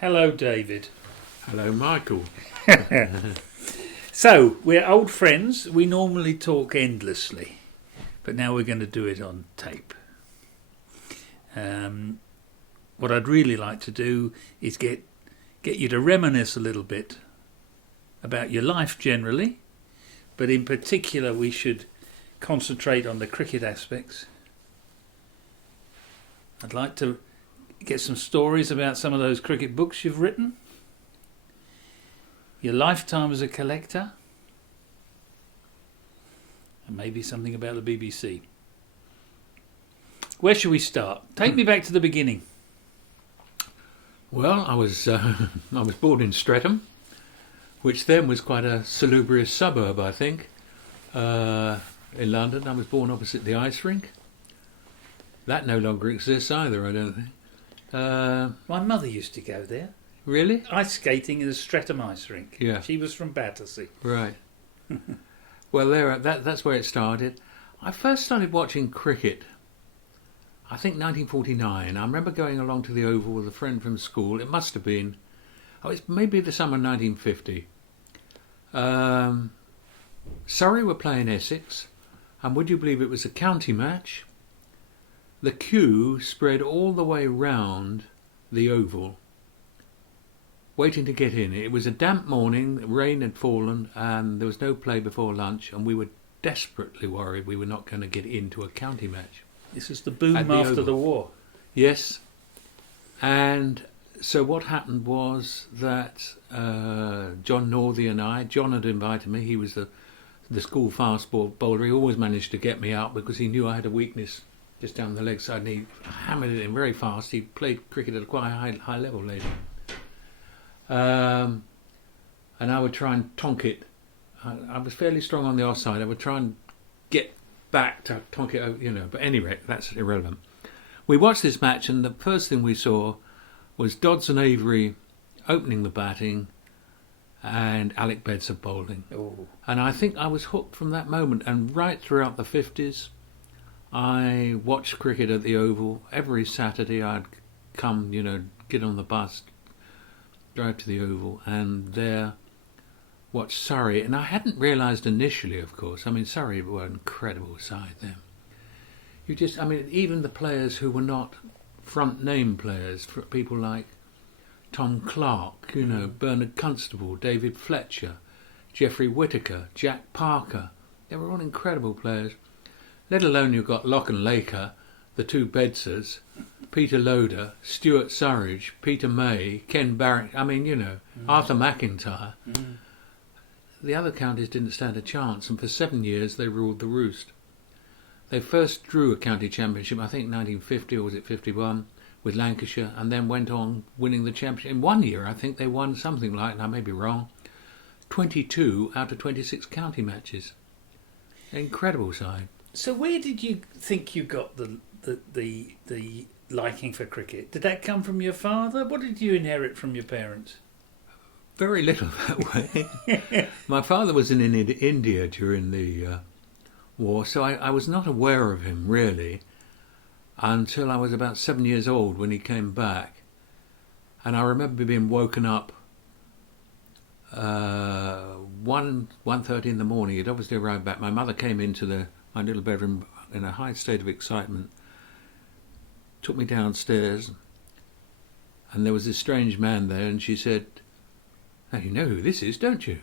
Hello, David. Hello, Michael. So, we're old friends. We normally talk endlessly, but now we're going to do it on tape. What I'd really like to do is get you to reminisce a little bit about your life generally, but in particular we should concentrate on the cricket aspects. I'd like to get some stories about some of those cricket books you've written, your lifetime as a collector, and maybe something about the BBC. Where should we start? Take me back to the beginning. Well, I was born in Streatham, which then was quite a salubrious suburb, I think, in London. I was born opposite the ice rink. That no longer exists either, I don't think. My mother used to go there. Really? Ice skating in the Streatham ice rink. Yeah. She was from Battersea. Right. Well, that's where it started. I first started watching cricket, I think 1949. I remember going along to the Oval with a friend from school. It must have been, it's maybe the summer 1950. Surrey were playing Essex, and would you believe it was a county match? The queue spread all the way round the Oval, waiting to get in. It was a damp morning, rain had fallen, and there was no play before lunch, and we were desperately worried we were not going to get into a county match. This is the boom after the war. Yes. And so what happened was that John Northey and John had invited me. He was the school fast bowler. He always managed to get me out because he knew I had a weakness just down the leg side, and he hammered it in very fast. He played cricket at a quite high level later. And I would try and tonk it. I was fairly strong on the offside. I would try and get back to tonk it over, but anyway, that's irrelevant. We watched this match, and the first thing we saw was Dodson Avery opening the batting and Alec Bedser bowling. Oh. And I think I was hooked from that moment, and right throughout the 50s I watched cricket at the Oval. Every Saturday I'd come, get on the bus, drive to the Oval, and there watch Surrey. And I hadn't realised initially, of course, Surrey were an incredible side then. Even the players who were not front name players, people like Tom Clark, Bernard Constable, David Fletcher, Geoffrey Whittaker, Jack Parker, they were all incredible players. Let alone you've got Locke and Laker, the two Bedsers, Peter Loader, Stuart Surridge, Peter May, Ken Barrett, Arthur McIntyre. Mm. The other counties didn't stand a chance, and for 7 years they ruled the roost. They first drew a county championship, I think 1950 or was it 51, with Lancashire, and then went on winning the championship. In 1 year, I think they won something like, and I may be wrong, 22 out of 26 county matches. Incredible side. So where did you think you got the liking for cricket? Did that come from your father? What did you inherit from your parents? Very little that way. My father was in India during the war, so I was not aware of him really until I was about 7 years old when he came back. And I remember being woken up 1:30 in the morning. He'd obviously arrived back. My mother came into my little bedroom in a high state of excitement, took me downstairs, and there was this strange man there, and she said, "Now you know who this is, don't you?"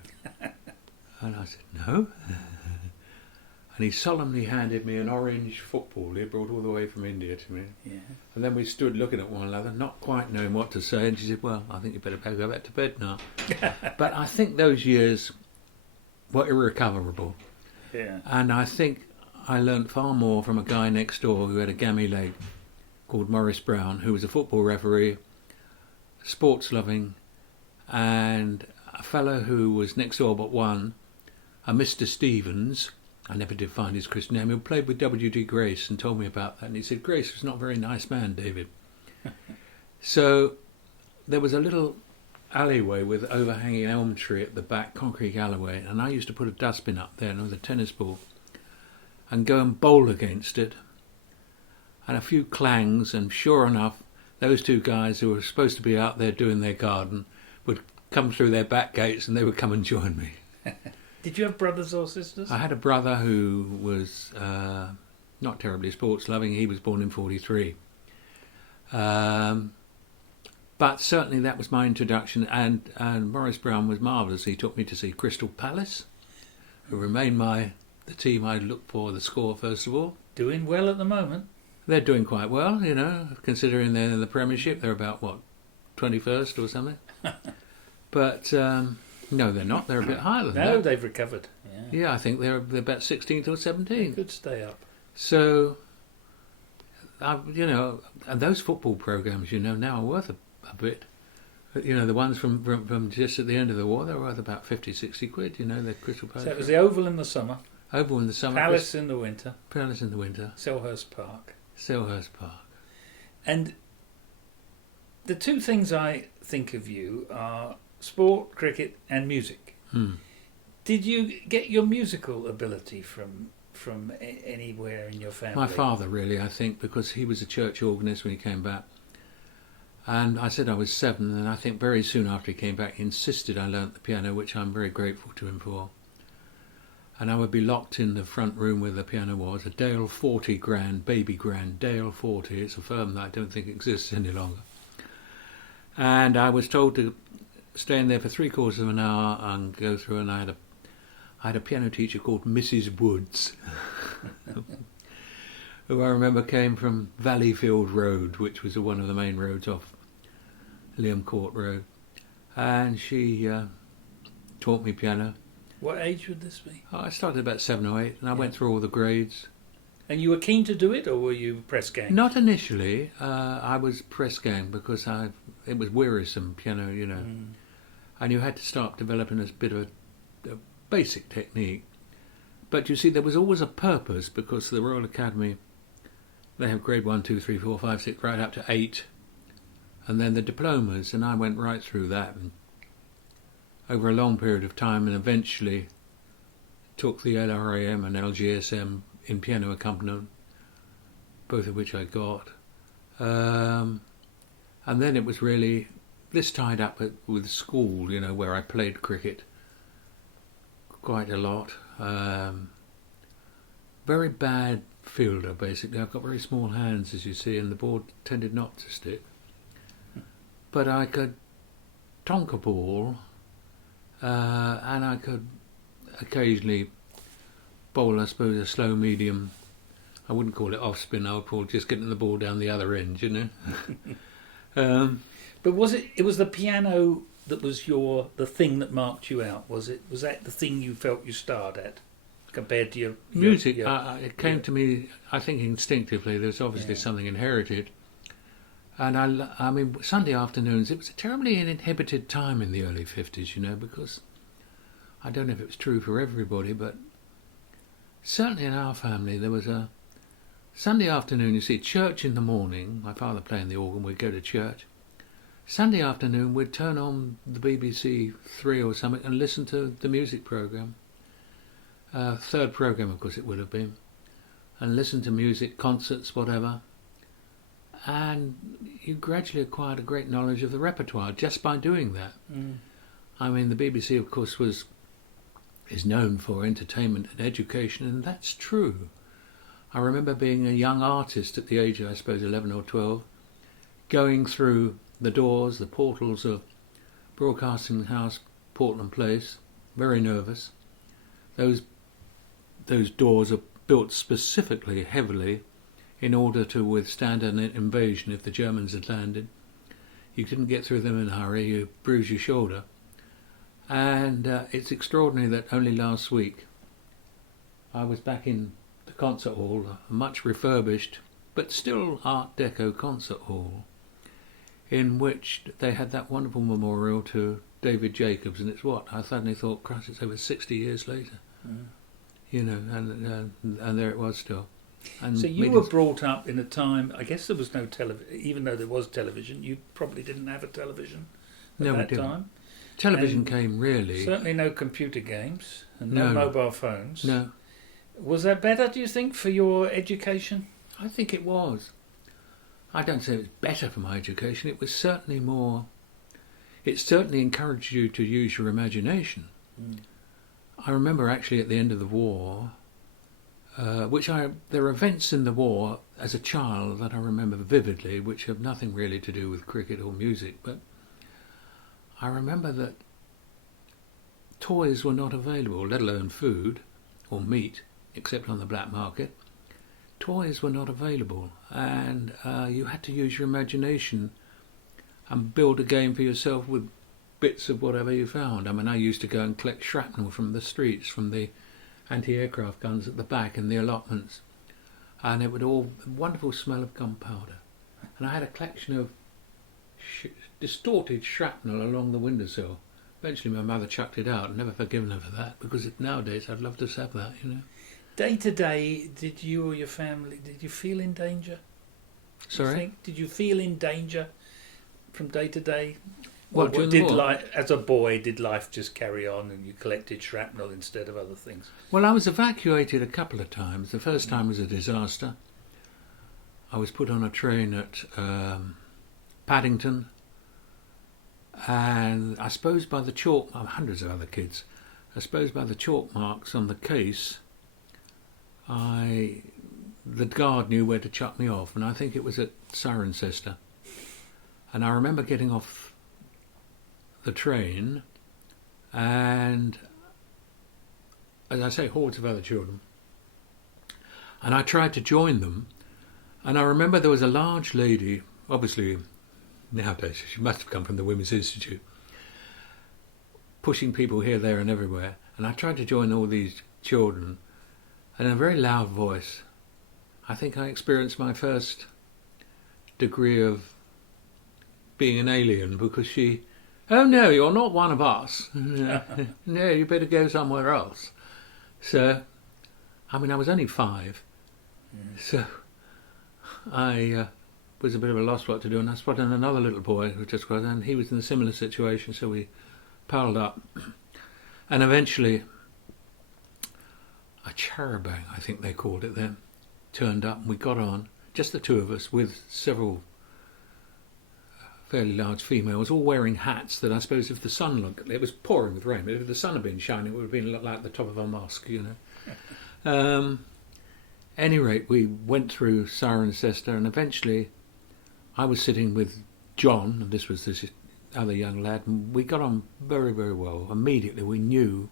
And I said, "No." And he solemnly handed me an orange football he had brought all the way from India to me. Yeah. And then we stood looking at one another, not quite knowing what to say, and she said, "Well, I think you better go back to bed now." But I think those years were irrecoverable. Yeah. And I think I learnt far more from a guy next door who had a gammy leg called Maurice Brown, who was a football referee, sports loving, and a fellow who was next door but one, a Mr. Stevens, I never did find his Christian name, who played with W.D. Grace and told me about that. And he said, "Grace was not a very nice man, David." So there was a little alleyway with overhanging elm tree at the back, concrete alleyway, and I used to put a dustbin up there with a tennis ball and go and bowl against it, and a few clangs, and sure enough those two guys who were supposed to be out there doing their garden would come through their back gates and they would come and join me. Did you have brothers or sisters? I had a brother who was not terribly sports loving. He was born in 43. But certainly that was my introduction, and Maurice Brown was marvellous. He took me to see Crystal Palace, who remain the team I looked for the score first of all. Doing well at the moment. They're doing quite well, you know, considering they're in the Premiership. They're about, 21st or something? But, no, they're not. They're a bit higher than that. No, they've recovered. Yeah, I think they're about 16th or 17th. They could stay up. So, you know, and those football programmes, you know, now are worth a bit. You know, the ones from just at the end of the war, they're worth about 50, 60 quid, you know, the Crystal Palace. So it was the Oval in the summer. Oval in the summer. Palace in the winter. Palace in the winter. Selhurst Park. Selhurst Park. And the two things I think of you are sport, cricket and music. Did you get your musical ability from anywhere in your family? My father, really, I think, because he was a church organist when he came back. And I said I was 7, and I think very soon after he came back, he insisted I learnt the piano, which I'm very grateful to him for. And I would be locked in the front room where the piano was, a Dale 40 grand, baby grand, Dale 40. It's a firm that I don't think exists any longer. And I was told to stay in there for 3/4 of an hour and go through, and I had a piano teacher called Mrs. Woods, who I remember came from Valleyfield Road, which was one of the main roads off Liam Court Road. And she taught me piano. What age would this be? I started about 7 or 8, and I went through all the grades. And you were keen to do it, or were you press gang? Not initially. I was press gang because it was wearisome, piano, you know. And you had to start developing a bit of a basic technique. But you see, there was always a purpose, because the Royal Academy, they have grade 1, 2, 3, 4, 5, 6, right up to 8. And then the diplomas, and I went right through that. And over a long period of time, and eventually took the LRAM and LGSM in piano accompaniment, both of which I got. And then it was really, this tied up with school, you know, where I played cricket quite a lot. Very bad fielder, basically. I've got very small hands, as you see, and the board tended not to stick. But I could tonk a ball, and I could occasionally bowl, I suppose, a slow medium. I wouldn't call it off spin, I would call it just getting the ball down the other end, you know. But was it was the piano that was the thing that marked you out? Was that the thing you felt you starred at compared to your music? It came to me, I think, instinctively. There's obviously something inherited. And I mean, Sunday afternoons, it was a terribly inhibited time in the early 50s, you know, because I don't know if it was true for everybody, but certainly in our family there was a Sunday afternoon, you see, church in the morning, my father playing the organ, we'd go to church. Sunday afternoon we'd turn on the BBC 3 or something and listen to the music programme. Third programme, of course, it would have been. And listen to music, concerts, whatever. And you gradually acquired a great knowledge of the repertoire just by doing that. I mean, the BBC, of course, is known for entertainment and education, and that's true. I remember being a young artist at the age of, I suppose, 11 or 12, going through the doors, the portals of Broadcasting House, Portland Place, very nervous. Those doors are built specifically, heavily, in order to withstand an invasion if the Germans had landed. You couldn't get through them in a hurry, you bruise your shoulder. And it's extraordinary that only last week I was back in the concert hall, a much refurbished but still Art Deco concert hall, in which they had that wonderful memorial to David Jacobs, and it's I suddenly thought, Christ, it's over 60 years later. You know, and there it was still. And so you were brought up in a time, I guess there was no television, even though there was television, you probably didn't have a television at that time. Television came really. Certainly no computer games and no mobile phones. No. Was that better, do you think, for your education? I think it was. I don't say it was better for my education. It was certainly more. It certainly encouraged you to use your imagination. Mm. I remember actually at the end of the war, there are events in the war as a child that I remember vividly, which have nothing really to do with cricket or music, but I remember that toys were not available, let alone food or meat, except on the black market. Toys were not available, and you had to use your imagination and build a game for yourself with bits of whatever you found. I mean, I used to go and collect shrapnel from the streets, from the anti-aircraft guns at the back in the allotments, and it would all wonderful smell of gunpowder. And I had a collection of distorted shrapnel along the windowsill. Eventually my mother chucked it out, never forgiven her for that, because nowadays I'd love to have that, you know. Day to day, did you or your family, did you feel in danger? Sorry? Did you feel in danger from day to day? What, Or during the war? as a boy, did life just carry on and you collected shrapnel instead of other things? Well, I was evacuated a couple of times. The first time was a disaster. I was put on a train at Paddington, and I suppose by the chalk, hundreds of other kids, I suppose by the chalk marks on the case, the guard knew where to chuck me off, and I think it was at Cirencester. And I remember getting off the train, and as I say, hordes of other children, and I tried to join them, and I remember there was a large lady, obviously nowadays she must have come from the Women's Institute, pushing people here, there and everywhere, and I tried to join all these children, and in a very loud voice I think I experienced my first degree of being an alien, because she, "Oh no, you're not one of us. No, you better go somewhere else." So, I mean, I was only 5, so I was a bit of a lost what to do, and I spotted another little boy who just got, and he was in a similar situation, so we piled up, and eventually a charabang, I think they called it then, turned up, and we got on, just the two of us, with several fairly large females, all wearing hats that I suppose if the sun looked, it was pouring with rain, but if the sun had been shining, it would have been like the top of a mosque, you know. Any rate, we went through Cirencester, and eventually I was sitting with John, and this was this other young lad, and we got on very, very well. Immediately we knew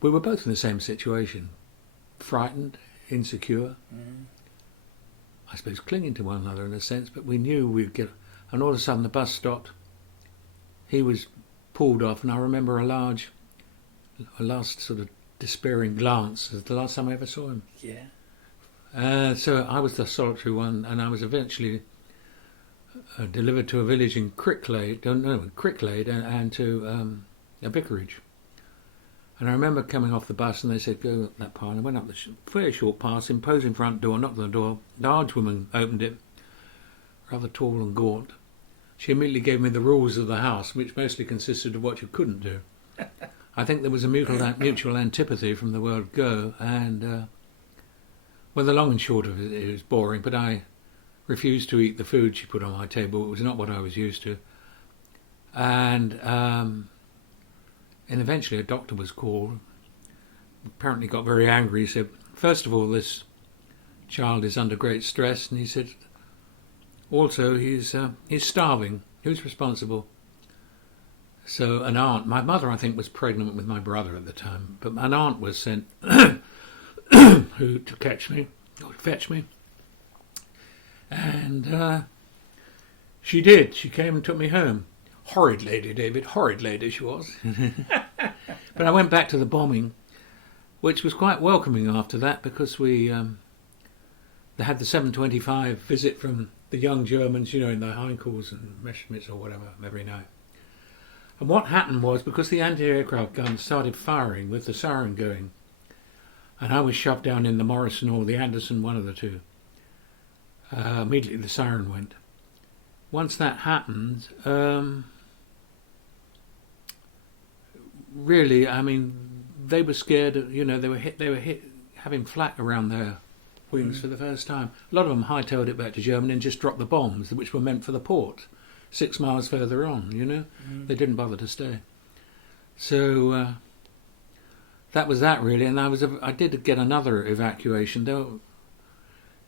we were both in the same situation, frightened, insecure, I suppose clinging to one another in a sense, but we knew we'd get, and all of a sudden the bus stopped, he was pulled off, and I remember a last sort of despairing glance as the last time I ever saw him. Yeah. So I was the solitary one, and I was eventually delivered to a village in Cricklade and to a vicarage. And I remember coming off the bus, and they said, "Go up that path." And I went up the very short path, imposing front door, knocked on the door. Large woman opened it, rather tall and gaunt. She immediately gave me the rules of the house, which mostly consisted of what you couldn't do. I think there was a mutual antipathy from the word go, and well, the long and short of it was boring, but I refused to eat the food she put on my table. It was not what I was used to. And eventually a doctor was called. Apparently got very angry. He said, "First of all, this child is under great stress," and he said, "Also, he's starving. Who's responsible?" So an aunt, my mother I think was pregnant with my brother at the time, but an aunt was sent to fetch me, and she did. She came and took me home. Horrid lady, David, horrid lady she was. But I went back to the bombing, which was quite welcoming after that, because they had the 7:25 visit from the young Germans, you know, in their Heinkels and Messerschmitts or whatever every night. And what happened was, because the anti-aircraft guns started firing with the siren going, and I was shoved down in the Morrison or the Anderson, one of the two, immediately the siren went. Once that happened, really, I mean, they were scared. You know, they were hit, having flak around their wings for the first time. A lot of them hightailed it back to Germany and just dropped the bombs, which were meant for the port, 6 miles further on, you know. They didn't bother to stay. So that was that, really. And I did get another evacuation, though,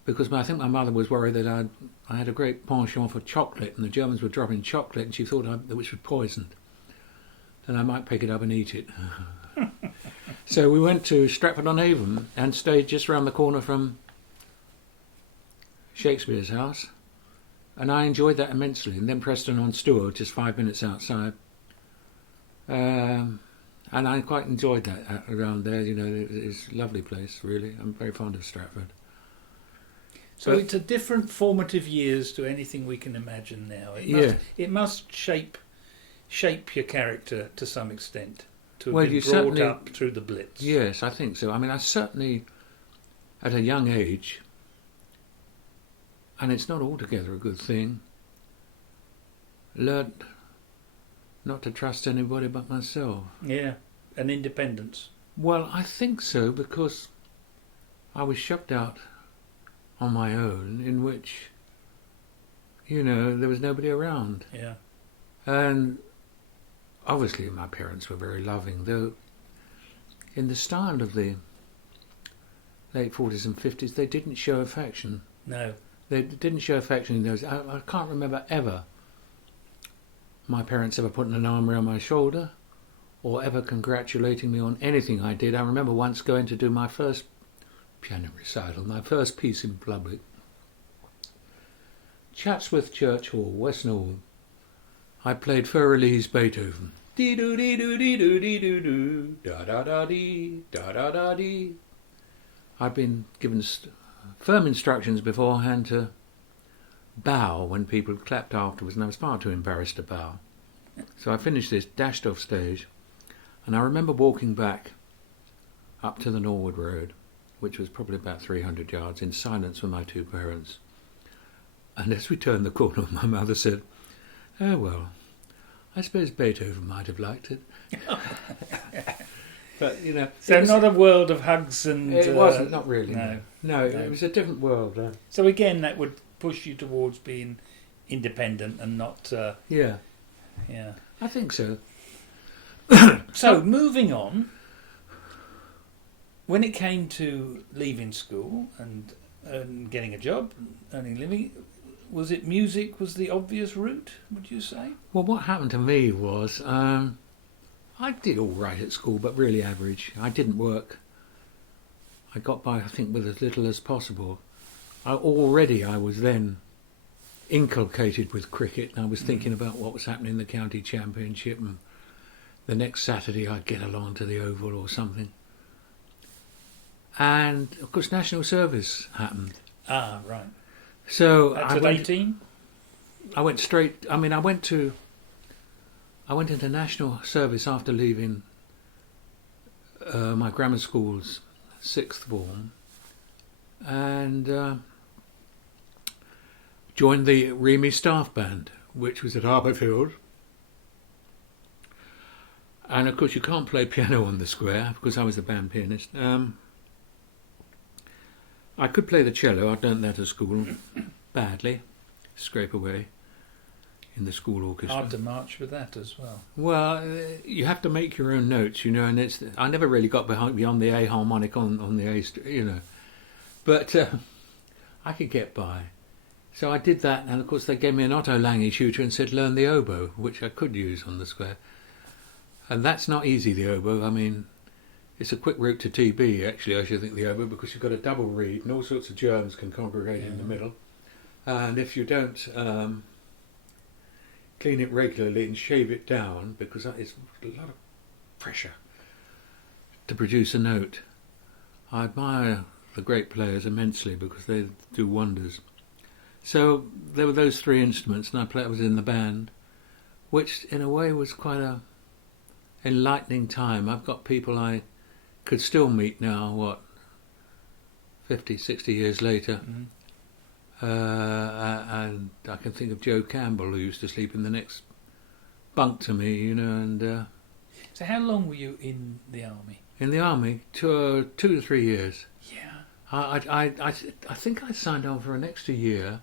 because I think my mother was worried that I had a great penchant for chocolate, and the Germans were dropping chocolate, and she thought that which was poisoned. And I might pick it up and eat it. So we went to Stratford-on-Avon and stayed just round the corner from Shakespeare's house, and I enjoyed that immensely. And then Preston-on-Stour, just 5 minutes outside, and I quite enjoyed that around there. You know, it's a lovely place, really. I'm very fond of Stratford. So it's a different formative years to anything we can imagine now. It must shape your character to some extent, to have been brought up through the Blitz. Yes, I think so. I mean, I certainly, at a young age, and it's not altogether a good thing, learnt not to trust anybody but myself. Yeah, and independence. Well, I think so, because I was shoved out on my own, in which, you know, there was nobody around. Yeah. And obviously my parents were very loving, though in the style of the late 40s and 50s, they didn't show affection. No. They didn't show affection in those. I can't remember ever my parents ever putting an arm around my shoulder or ever congratulating me on anything I did. I remember once going to do my first piano recital, my first piece in public. Chatsworth Church Hall, West Norwood. I played Furley's Beethoven. Dee doo dee doo dee doo dee doo doo da da da dee da da da dee. I'd been given firm instructions beforehand to bow when people clapped afterwards, and I was far too embarrassed to bow. So I finished this, dashed off stage, and I remember walking back up to the Norwood Road, which was probably about 300 yards, in silence with my two parents. And as we turned the corner, my mother said, "Oh well, I suppose Beethoven might have liked it." But, you know... So not a world of hugs and... It wasn't, not really. No, it was a different world. So again, that would push you towards being independent and not... Yeah. Yeah. I think so. So, moving on, when it came to leaving school and getting a job, earning a living... Was it music was the obvious route, would you say? Well, what happened to me was I did all right at school, but really average. I didn't work. I got by, I think, with as little as possible. I was then inculcated with cricket, and I was thinking about what was happening in the county championship, and the next Saturday I'd get along to the Oval or something. And, of course, national service happened. Ah, right. So that's at 18? I went straight... I mean, I went into national service after leaving my grammar school's 6th form, and joined the Remy staff band, which was at Harperfield. And of course you can't play piano on the square, because I was the band pianist. I could play the cello. I'd learnt that at school badly, scrape away in the school orchestra. Hard to march with that as well. Well, you have to make your own notes, you know, and I never really got beyond the A harmonic on the A, you know, but I could get by. So I did that, and of course they gave me an Otto Lange tutor and said learn the oboe, which I could use on the square. And that's not easy, the oboe. I mean, it's a quick route to TB, actually, I should think, the oboe, because you've got a double reed and all sorts of germs can congregate in the middle. And if you don't clean it regularly and shave it down, because it's a lot of pressure to produce a note. I admire the great players immensely because they do wonders. So there were those three instruments, and I was in the band, which in a way was quite a enlightening time. I've got people I could still meet now, 50, 60 years later. Mm-hmm. And I can think of Joe Campbell, who used to sleep in the next bunk to me, you know. And so how long were you in the army? In the army, 2 to 3 years. Yeah. I think I signed on for an extra year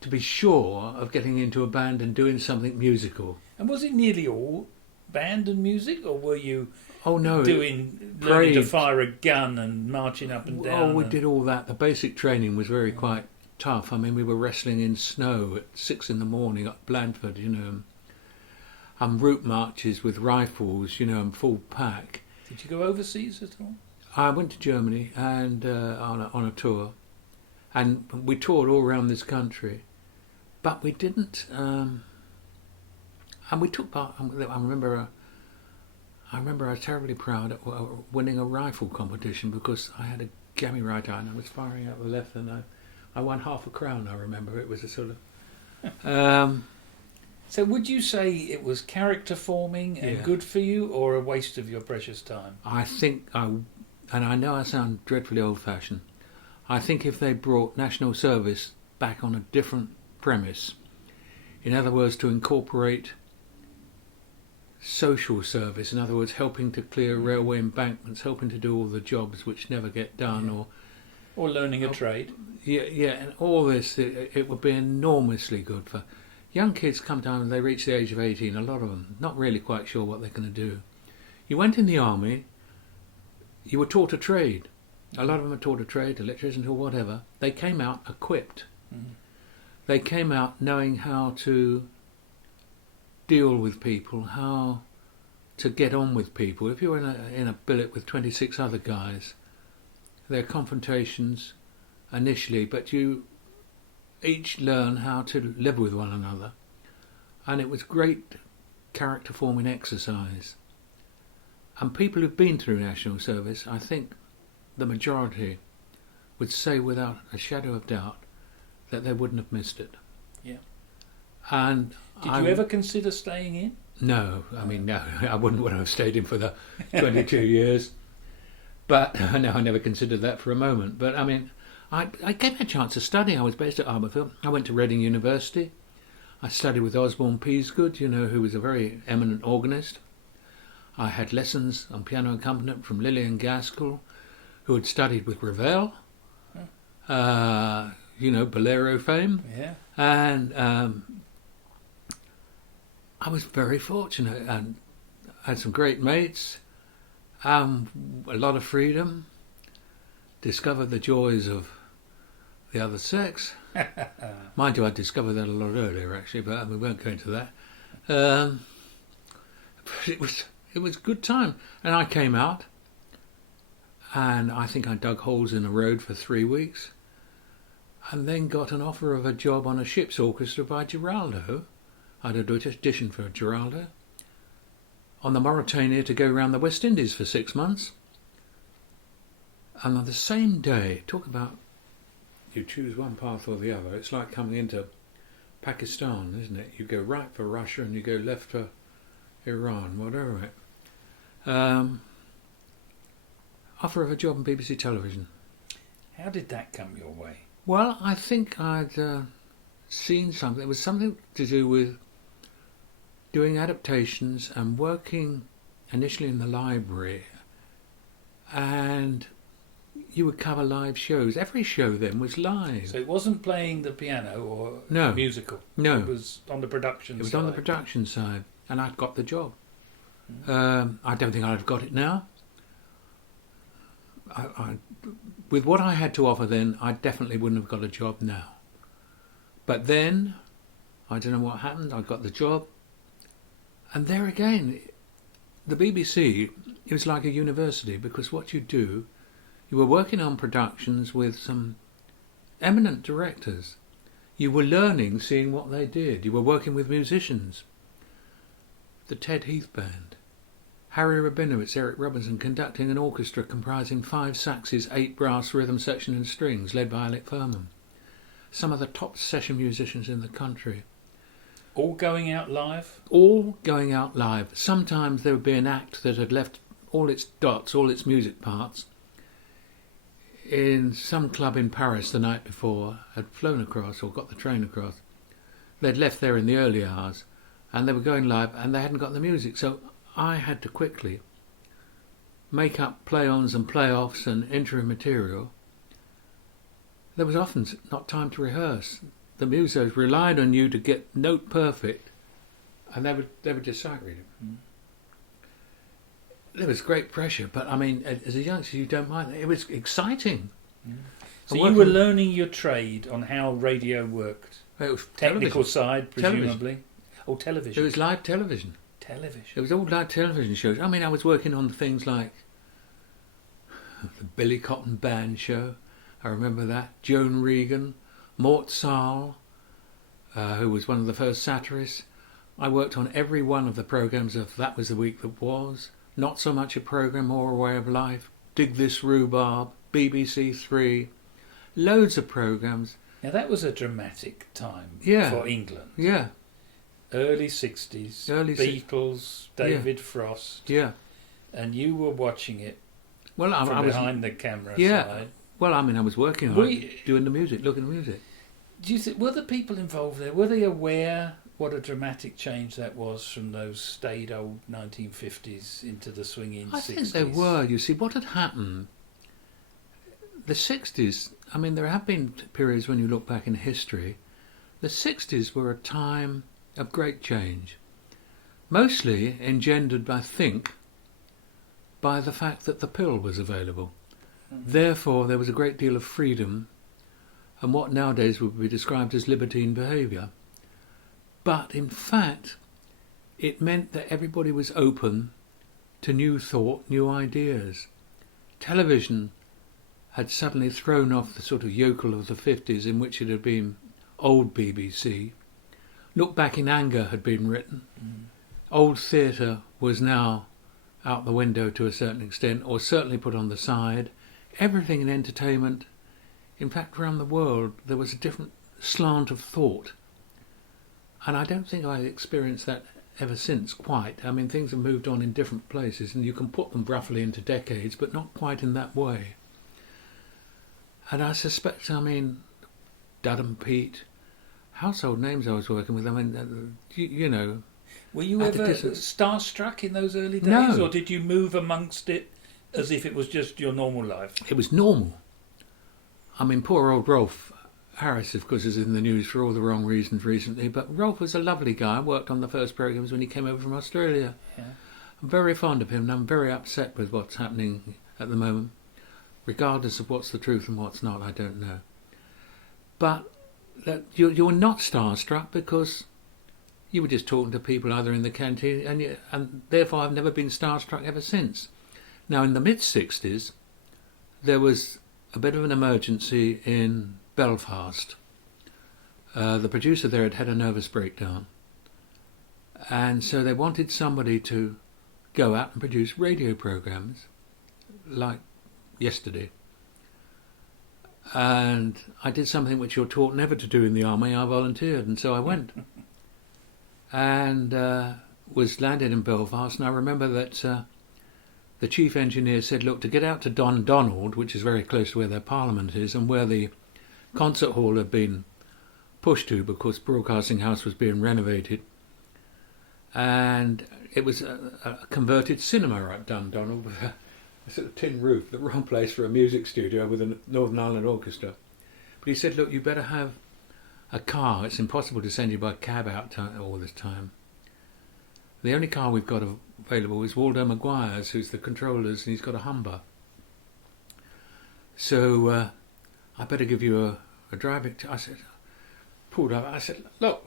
to be sure of getting into a band and doing something musical. And was it nearly all band and music, or were you Oh no, learning to parade. fire a gun and marching up and down? Oh, we did all that. The basic training was very quite tough. I mean, we were wrestling in snow at 6 in the morning at Blandford, route marches with rifles, and full pack. Did you go overseas at all? I went to Germany and on a tour, and we toured all around this country, but we didn't. And we took part. I remember I was terribly proud of winning a rifle competition because I had a gammy right eye and I was firing out the left, and I won half a crown. I remember it was a sort of. So would you say it was character forming and good for you, or a waste of your precious time? I think and I know I sound dreadfully old-fashioned. I think if they brought national service back on a different premise, in other words, to incorporate social service, in other words, helping to clear railway embankments, helping to do all the jobs which never get done, or learning a trade. Yeah, and all this, it would be enormously good for young kids. Come down and they reach the age of 18, a lot of them not really quite sure what they're going to do. You went in the army, you were taught a trade. A lot of them are taught a trade, electricians or whatever. They came out equipped. They came out knowing how to deal with people, how to get on with people. If you're in a billet with 26 other guys, there are confrontations initially, but you each learn how to live with one another. And it was great character forming exercise. And people who've been through national service, I think the majority would say without a shadow of doubt that they wouldn't have missed it. Yeah. And did you ever consider staying in? No, no, I wouldn't want to have stayed in for the 22 years. But no, I never considered that for a moment. But I gave me a chance to study. I was based at Arborville. I went to Reading University. I studied with Osborne Peasgood, who was a very eminent organist. I had lessons on piano accompaniment from Lillian Gaskell, who had studied with Ravel, Bolero fame. Yeah. And I was very fortunate and had some great mates, a lot of freedom, discovered the joys of the other sex. Mind you, I discovered that a lot earlier actually, but we won't go into that. But it was good time, and I came out, and I think I dug holes in the road for 3 weeks, and then got an offer of a job on a ship's orchestra by Giraldo. I had auditioned for Giraldo on the Mauritania to go around the West Indies for 6 months. And on the same day, talk about you choose one path or the other. It's like coming into Pakistan, isn't it? You go right for Russia and you go left for Iran, whatever. Offer of a job on BBC Television. How did that come your way? Well, I think I'd seen something. It was something to do with doing adaptations and working initially in the library. And you would cover live shows. Every show then was live. So it wasn't playing the piano or musical? No. It was on the production side? It was on the production side. And I'd got the job. I don't think I'd have got it now. With what I had to offer then, I definitely wouldn't have got a job now. But then, I don't know what happened, I got the job. And there again, the BBC, it was like a university, because what you do, you were working on productions with some eminent directors. You were learning, seeing what they did. You were working with musicians. The Ted Heath Band. Harry Rabinowitz, Eric Robinson conducting an orchestra comprising 5 saxes, 8 brass, rhythm section and strings, led by Alec Furman. Some of the top session musicians in the country. All going out live? All going out live. Sometimes there would be an act that had left all its dots, all its music parts, in some club in Paris the night before, had flown across or got the train across. They'd left there in the early hours and they were going live and they hadn't got the music. So I had to quickly make up play-ons and play-offs and interim material there was often not time to rehearse. The musos relied on you to get note perfect, and they would just sight read it. Mm. There was great pressure, but I mean, as a youngster, you don't mind. It was exciting. Mm. So you were learning your trade on how radio worked. It was Technical television. side, presumably. Oh, television. It was live television. Television. It was all live television shows. I mean, I was working on things like the Billy Cotton Band show. I remember that. Joan Regan, Mort Saal, who was one of the first satirists. I worked on every one of the programmes of That Was the Week That Was, Not So Much a Programme or a Way of Life, Dig This Rhubarb, BBC Three, loads of programmes. Now that was a dramatic time for England. Yeah. Early 60s, Beatles, David Frost. Yeah. And you were watching it from behind the camera side. Well, I mean, I was working on it, doing the music, looking at the music. Do you think, were the people involved there, were they aware what a dramatic change that was from those staid old 1950s into the swinging 60s? I think they were. You see, what had happened, the 60s, I mean, there have been periods when you look back in history, the 60s were a time of great change, mostly engendered, I think, by the fact that the pill was available. Mm-hmm. Therefore, there was a great deal of freedom and what nowadays would be described as libertine behaviour. But in fact, it meant that everybody was open to new thought, new ideas. Television had suddenly thrown off the sort of yokel of the 50s in which it had been old BBC. Look Back in Anger had been written. Mm. Old theatre was now out the window to a certain extent, or certainly put on the side. Everything in entertainment, in fact around the world, there was a different slant of thought. And I don't think I experienced that ever since, quite. I mean, things have moved on in different places, and you can put them roughly into decades, but not quite in that way. And I suspect, I mean, Dud and Pete, household names I was working with. I mean, you know. Were you ever starstruck in those early days? No. Or did you move amongst it as if it was just your normal life? It was normal. I mean, poor old Rolf Harris, of course, is in the news for all the wrong reasons recently, but Rolf was a lovely guy. I worked on the first programmes when he came over from Australia. Yeah. I'm very fond of him, and I'm very upset with what's happening at the moment. Regardless of what's the truth and what's not, I don't know. But you were not starstruck because you were just talking to people either in the canteen, and therefore I've never been starstruck ever since. Now, in the mid-60s, there was a bit of an emergency in Belfast. The producer there had had a nervous breakdown, and so they wanted somebody to go out and produce radio programmes like Yesterday. And I did something which you're taught never to do in the army. I volunteered, and so I went. And was landed in Belfast, and I remember that the chief engineer said, look, to get out to Dundonald, which is very close to where their parliament is, and where the concert hall had been pushed to because Broadcasting House was being renovated, and it was a converted cinema at Dundonald with a sort of tin roof, the wrong place for a music studio with a Northern Ireland orchestra. But he said, look, you better have a car. It's impossible to send you by cab out all this time. The only car we've got available is Waldo Maguire's, who's the controllers, and he's got a Humber. So I better give you a driving I said, pulled up. I said, look,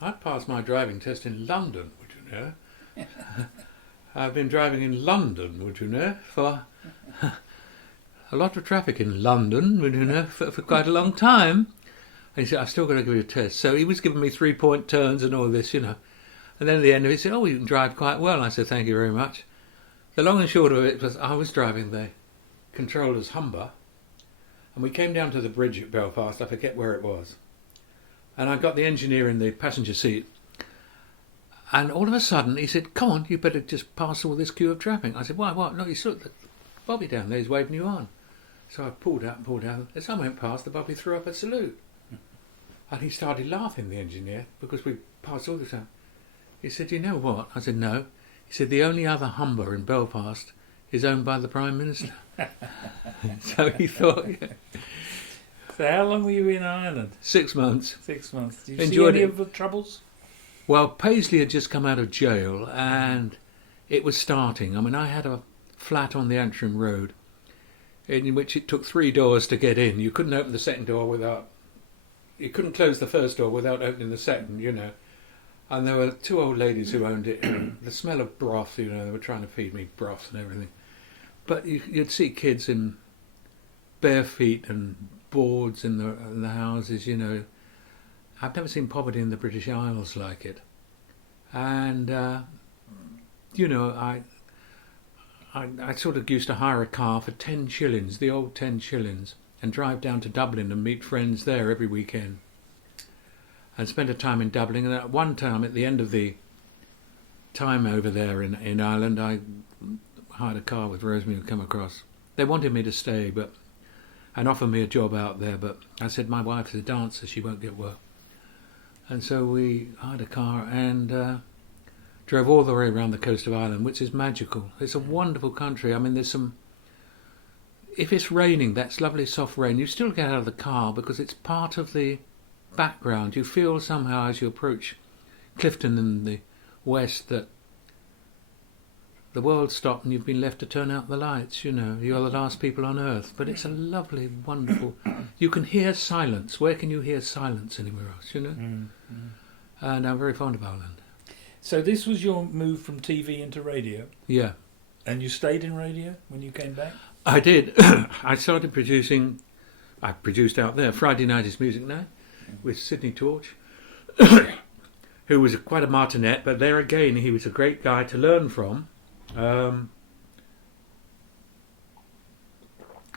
I passed my driving test in London, would you know? I've been driving in London, would you know, for a lot of traffic in London, would you know, for quite a long time. And he said, I've still got to give you a test. So he was giving me 3-point turns and all this, you know. And then at the end of it, he said, oh, you can drive quite well. And I said, thank you very much. The long and short of it was I was driving the controller's Humber, and we came down to the bridge at Belfast. I forget where it was. And I got the engineer in the passenger seat. And all of a sudden, he said, come on, you better just pass all this queue of traffic. I said, why, what? No, you saw the Bobby down there, he's waving you on. So I pulled out. As I went past, the Bobby threw up a salute. And he started laughing, the engineer, because we passed all the time. He said, you know what? I said, no. He said, the only other Humber in Belfast is owned by the Prime Minister. So he thought, yeah. So how long were you in Ireland? 6 months. 6 months. Did you Enjoyed see any it. of the troubles? Well, Paisley had just come out of jail and it was starting. I mean, I had a flat on the Antrim Road in which it took 3 doors to get in. You couldn't open the second door without... You couldn't close the first door without opening the second, you know. And there were 2 old ladies who owned it, and the smell of broth, you know, they were trying to feed me broth and everything. But you'd see kids in bare feet and boards in the houses, you know. I've never seen poverty in the British Isles like it. And, you know, I sort of used to hire a car for 10 shillings, the old 10 shillings, and drive down to Dublin and meet friends there every weekend. And spent a time in Dublin, and at one time, at the end of the time over there in Ireland, I hired a car with Rosemary to come across. They wanted me to stay and offered me a job out there, but I said my wife's a dancer, she won't get work. And so we hired a car and drove all the way around the coast of Ireland, which is magical. It's a wonderful country. I mean, there's some... If it's raining, that's lovely soft rain, you still get out of the car because it's part of the background. You feel somehow as you approach Clifton in the west that the world stopped and you've been left to turn out the lights, you know. You're the last people on earth. But it's a lovely, wonderful... You can hear silence. Where can you hear silence anywhere else, you know? And I'm very fond of Ireland. So this was your move from TV into radio? Yeah. And you stayed in radio when you came back? I did. I started producing... I produced out there. Friday Night is Music Night with Sidney Torch, who was quite a martinet, but there again, he was a great guy to learn from.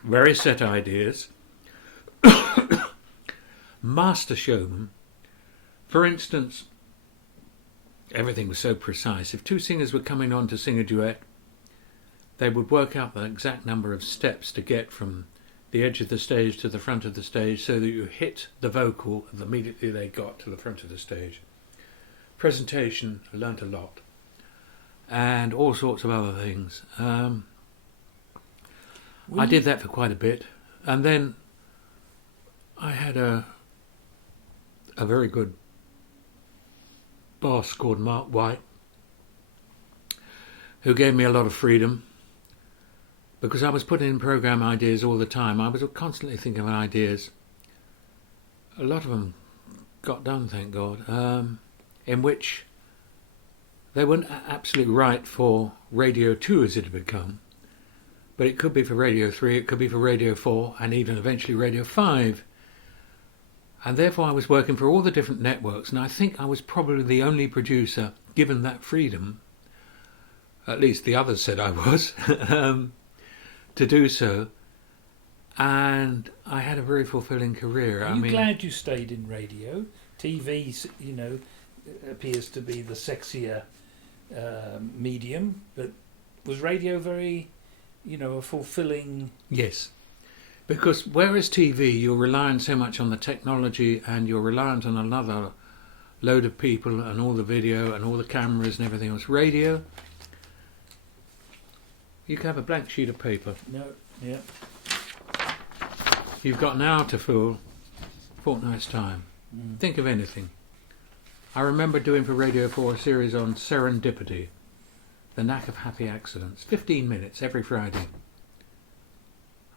Very set ideas. Master showman. For instance, everything was so precise. If 2 singers were coming on to sing a duet, they would work out the exact number of steps to get from the edge of the stage to the front of the stage so that you hit the vocal immediately they got to the front of the stage. Presentation, I learnt a lot. And all sorts of other things. I did that for quite a bit. And then I had a very good boss called Mark White, who gave me a lot of freedom. Because I was putting in program ideas all the time. I was constantly thinking of ideas. A lot of them got done, thank God, in which they weren't absolutely right for Radio 2 as it had become, but it could be for Radio 3, it could be for Radio 4, and even eventually Radio 5. And therefore I was working for all the different networks, and I think I was probably the only producer given that freedom, at least the others said I was, to do so, and I had a very fulfilling career. Are you glad you stayed in radio? TV, you know, appears to be the sexier medium, but was radio very, you know, a fulfilling... Yes, because whereas TV, you're relying so much on the technology and you're reliant on another load of people and all the video and all the cameras and everything else. Radio... You can have a blank sheet of paper. No, yeah. You've got an hour to fill, fortnight's time. Think of anything. I remember doing for Radio 4 a series on serendipity, the knack of happy accidents. 15 minutes every Friday.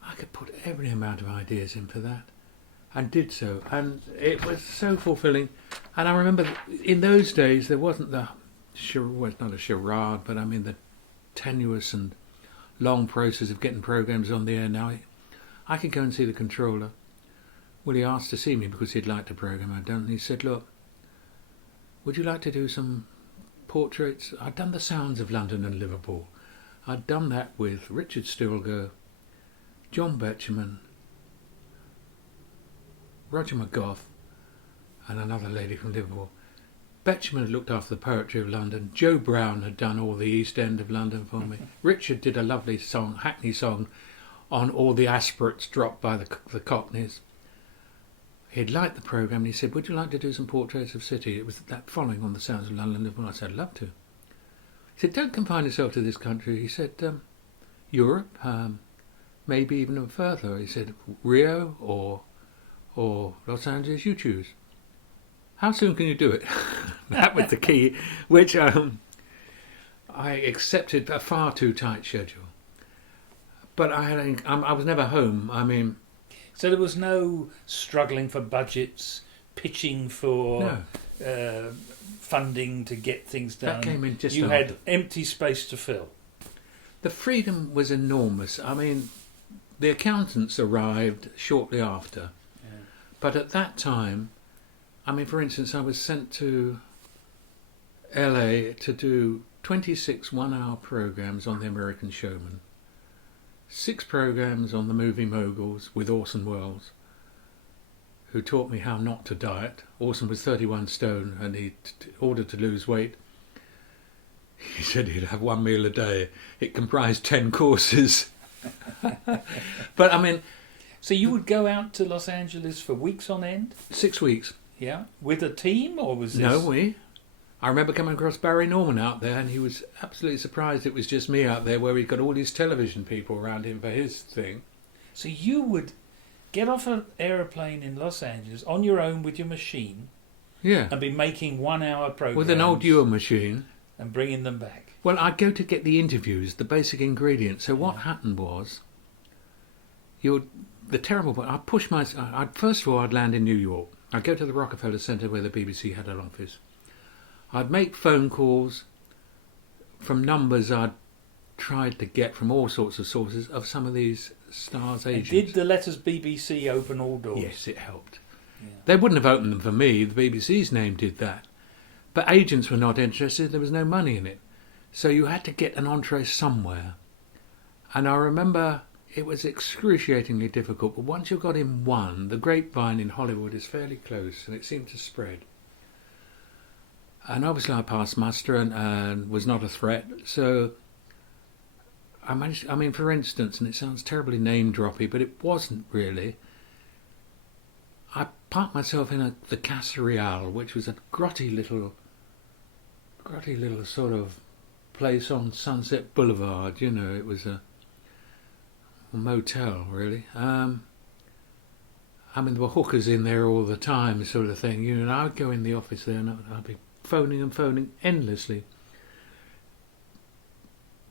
I could put every amount of ideas in for that, and did so. And it was so fulfilling. And I remember in those days there wasn't the, well, it's not a charade, but I mean the tenuous and long process of getting programs on the air now. I could go and see the controller. Well, he asked to see me because he'd liked a program I'd done. And he said, look, would you like to do some portraits? I'd done the sounds of London and Liverpool. I'd done that with Richard Stilgoe, John Betjeman, Roger McGough, and another lady from Liverpool. Betjeman had looked after the poetry of London. Joe Brown had done all the East End of London for me. Richard did a lovely song, Hackney song, on all the aspirates dropped by the Cockneys. He'd liked the programme and he said, would you like to do some portraits of city? It was that following on the sounds of London and Liverpool. I said, I'd love to. He said, don't confine yourself to this country. He said, Europe, maybe even further. He said, Rio or or Los Angeles, you choose. How soon can you do it? That was the key, which I accepted a far too tight schedule. But I was never home. I mean, so there was no struggling for budgets, pitching for funding to get things done. That came in just You after. had empty space to fill. The freedom was enormous. I mean, the accountants arrived shortly after. Yeah. But at that time, I mean, for instance, I was sent to LA to do 26 one-hour programs on The American Showman, 6 programs on the movie moguls with Orson Welles, who taught me how not to diet. Orson was 31 stone and he ordered to lose weight. He said he'd have 1 meal a day. It comprised 10 courses. But I mean... So you would go out to Los Angeles for weeks on end? 6 weeks. Yeah. With a team, or was this... No, I remember coming across Barry Norman out there, and he was absolutely surprised it was just me out there, where he'd got all these television people around him for his thing. So you would get off an aeroplane in Los Angeles on your own with your machine, Yeah. and be making 1 hour programs With an old Ewer machine. and bringing them back. Well, I'd go to get the interviews, the basic ingredients. So what happened was, the terrible part, first of all, I'd land in New York. I'd go to the Rockefeller Center where the BBC had an office. I'd make phone calls from numbers I'd tried to get from all sorts of sources of some of these stars' agents. And did the letters BBC open all doors? Yes, it helped. Yeah. They wouldn't have opened them for me. The BBC's name did that. But agents were not interested. There was no money in it. So you had to get an entree somewhere. And I remember it was excruciatingly difficult. But once you got in one, the grapevine in Hollywood is fairly close, and it seemed to spread. And obviously I passed muster and was not a threat. So I managed, I mean, for instance, and it sounds terribly name-droppy, but it wasn't really. I parked myself in the Casa Real, which was a grotty little sort of place on Sunset Boulevard. You know, it was a motel, really. I mean, there were hookers in there all the time, sort of thing. You know, and I would go in the office there and I'd be phoning endlessly,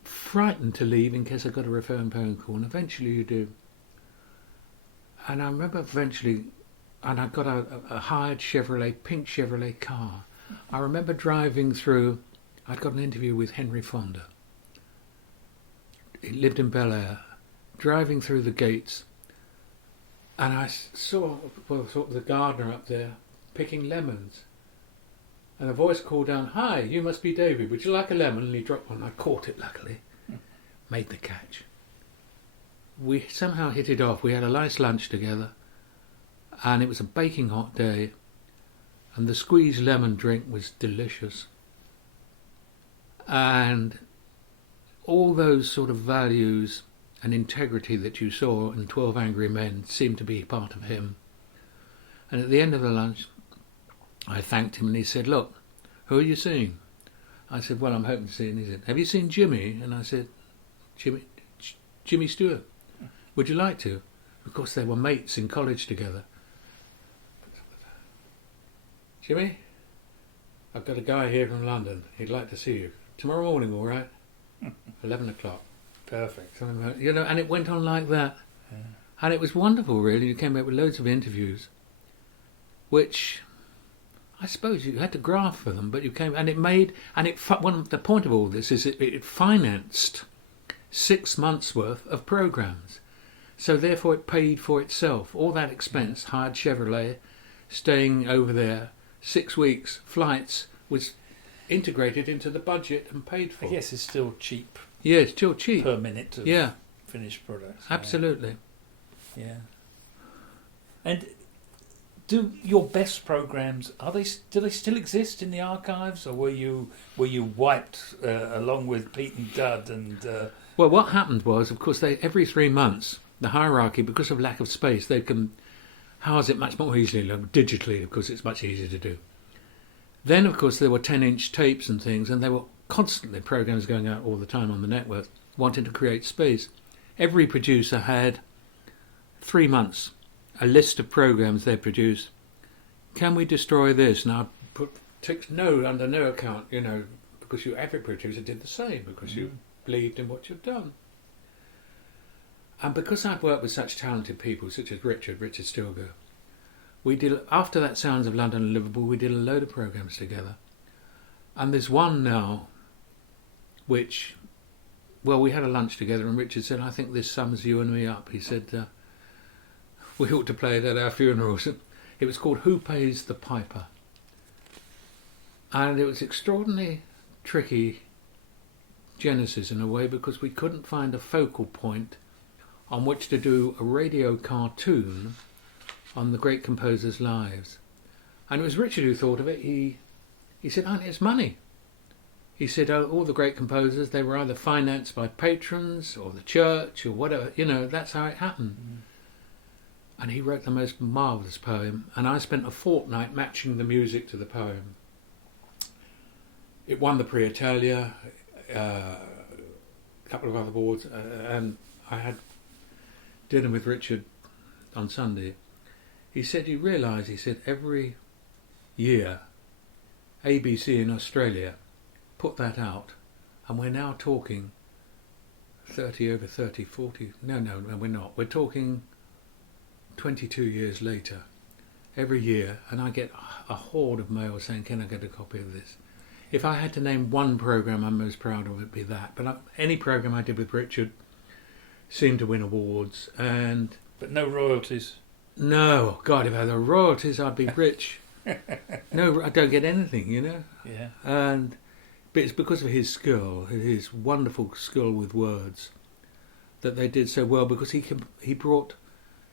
frightened to leave in case I got a return phone call, and eventually you do. And I remember and I got a hired pink Chevrolet car. I remember driving through, I'd got an interview with Henry Fonda. He lived in Bel Air, driving through the gates, and I saw the gardener up there picking lemons. And a voice called down, "Hi, you must be David. Would you like a lemon?" And he dropped one. I caught it, luckily. Made the catch. We somehow hit it off. We had a nice lunch together. And it was a baking hot day. And the squeezed lemon drink was delicious. And all those sort of values and integrity that you saw in 12 Angry Men seemed to be part of him. And at the end of the lunch, I thanked him and he said, "Look, who are you seeing?" I said, "Well, I'm hoping to see." And he said, "Have you seen Jimmy?" And I said, Jimmy Stewart. "Would you like to?" Of course, they were mates in college together. "Jimmy, I've got a guy here from London. He'd like to see you. Tomorrow morning, all right? 11 o'clock. Perfect. You know, and it went on like that. Yeah. And it was wonderful, really. You came back with loads of interviews, which I suppose you had to graft for them, but you came, and the point of all this is it financed 6 months worth of programs. So therefore it paid for itself. All that expense, hired Chevrolet, staying over there, 6 weeks, flights, was integrated into the budget and paid for. I guess it's still cheap. Yeah, it's still cheap. Per minute of Yeah. finished products. Absolutely. Yeah. And do your best programs, do they still exist in the archives, or were you wiped along with Pete and Dud and Well, what happened was, of course, every 3 months, the hierarchy, because of lack of space, they can house it much more easily, digitally, of course, it's much easier to do. Then, of course, there were 10-inch tapes and things, and there were constantly programs going out all the time on the network, wanting to create space. Every producer had 3 months a list of programs they produce. Can we destroy this? And I put ticks no under no account, because every producer did the same, because you believed in what you'd done. And because I've worked with such talented people, such as Richard Stilger, we did, after that Sounds of London and Liverpool, we did a load of programs together. And there's one now which, well, we had a lunch together and Richard said, I think this sums you and me up. He said, we ought to play it at our funerals. It was called Who Pays the Piper? And it was extraordinarily tricky genesis in a way, because we couldn't find a focal point on which to do a radio cartoon on the great composers' lives. And it was Richard who thought of it. He said, it's money. He said, all the great composers, they were either financed by patrons or the church or whatever. That's how it happened. And he wrote the most marvellous poem, and I spent a fortnight matching the music to the poem. It won the Prix Italia, a couple of other awards, and I had dinner with Richard on Sunday. He said, you realise, he said, every year ABC in Australia put that out, and we're now talking 40, no, we're not. We're talking 22 years later, every year, and I get a horde of mail saying, can I get a copy of this? If I had to name one programme I'm most proud of, it'd be that. But any programme I did with Richard seemed to win awards. But no royalties? No, God, if I had the royalties, I'd be rich. No, I don't get anything, Yeah. But it's because of his skill, his wonderful skill with words, that they did so well, because he brought,